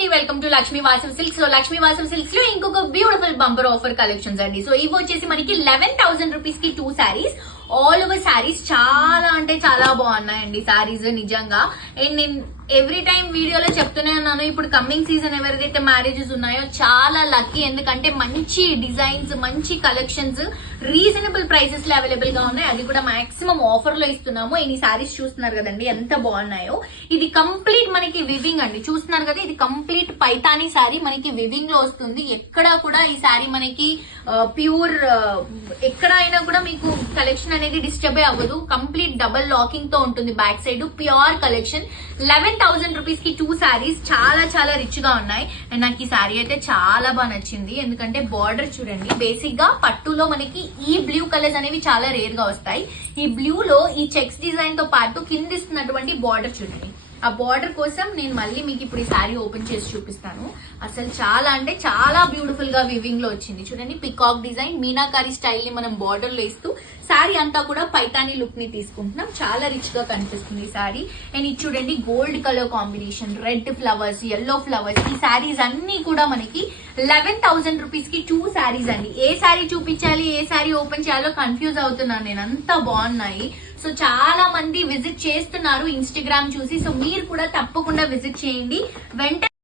అండి, welcome to Lakshmi Vasav silks. So Lakshmi Vasav silks లో ఇంకొక బ్యూటిఫుల్ బంపర్ ఆఫర్ కలెక్షన్స్ అండి. సో ఇవి వచ్చేసి మనకి 11,000 రూపీస్ కి 2 శారీస్, ఆల్ ఓవర్ శారీస్ చాలా అంటే చాలా బాగున్నాయండి శారీస్ నిజంగా. అండ్ నేను ఎవ్రీ టైం వీడియోలో చెప్తూనే ఉన్నాను, ఇప్పుడు కమింగ్ సీజన్ ఎవరికైతే మ్యారేజెస్ ఉన్నాయో చాలా లక్కీ. ఎందుకంటే మంచి డిజైన్స్, మంచి కలెక్షన్స్ రీజనబుల్ ప్రైసెస్ లో అవైలబుల్ గా ఉన్నాయి. అది కూడా మాక్సిమం ఆఫర్ లో ఇస్తున్నాము. ఈ శారీస్ చూస్తున్నారు కదండి ఎంత బాగున్నాయో. ఇది కంప్లీట్ మనకి వివింగ్ అండి, చూస్తున్నారు కదా, ఇది కంప్లీట్ పైతానీ శారీ మనకి వివింగ్ లో వస్తుంది. ఎక్కడా కూడా ఈ శారీ మనకి ప్యూర్ ఎక్కడైనా కూడా మీకు కలెక్షన్ అనేది డిస్టర్బ్ అవ్వదు. కంప్లీట్ డబల్ లాకింగ్ తో ఉంటుంది back side. Pure collection 11,000 rupees కి 2 శారీస్ చాలా చాలా రిచ్ గా ఉన్నాయి. అండ్ నాకు ఈ శారీ అయితే చాలా బాగా నచ్చింది. ఎందుకంటే బార్డర్ చూడండి, బేసిక్ గా పట్టులో మనకి ఈ బ్లూ కలర్స్ అనేవి చాలా రేర్ గా వస్తాయి. ఈ బ్లూ లో ఈ చెక్స్ డిజైన్ తో పాటు కింద ఇస్తున్నటువంటి బార్డర్ చూడండి. ఆ బార్డర్ కోసం నేను మళ్ళీ మీకు ఇప్పుడు ఈ శారీ ఓపెన్ చేసి చూపిస్తాను. అసలు చాలా అంటే చాలా బ్యూటిఫుల్ గా వివింగ్ లో వచ్చింది. చూడండి, పికాక్ డిజైన్ మీనాకారి స్టైల్ ని మనం బార్డర్ లో ఇస్తూ శారీ అంతా కూడా పైతానీ లుక్ ని తీసుకుంటున్నాం. చాలా రిచ్ గా కనిపిస్తుంది ఈ శారీ. అండ్ ఇది చూడండి, gold colour combination, red flowers, yellow flowers. ఈ శారీస్ అన్ని కూడా మనకి 11,000 రూపీస్ కి 2 శారీస్ అండి. ఏ శారీ చూపించాలి, ఏ శారీ ఓపెన్ చేయాలో కన్ఫ్యూజ్ అవుతున్నాను నేను, అంత బాగున్నాయి. సో చాలా మంది విజిట్ చేస్తున్నారు ఇన్స్టాగ్రామ్ చూసి. సో మీరు కూడా తప్పకుండా విజిట్ చేయండి. వెంటనే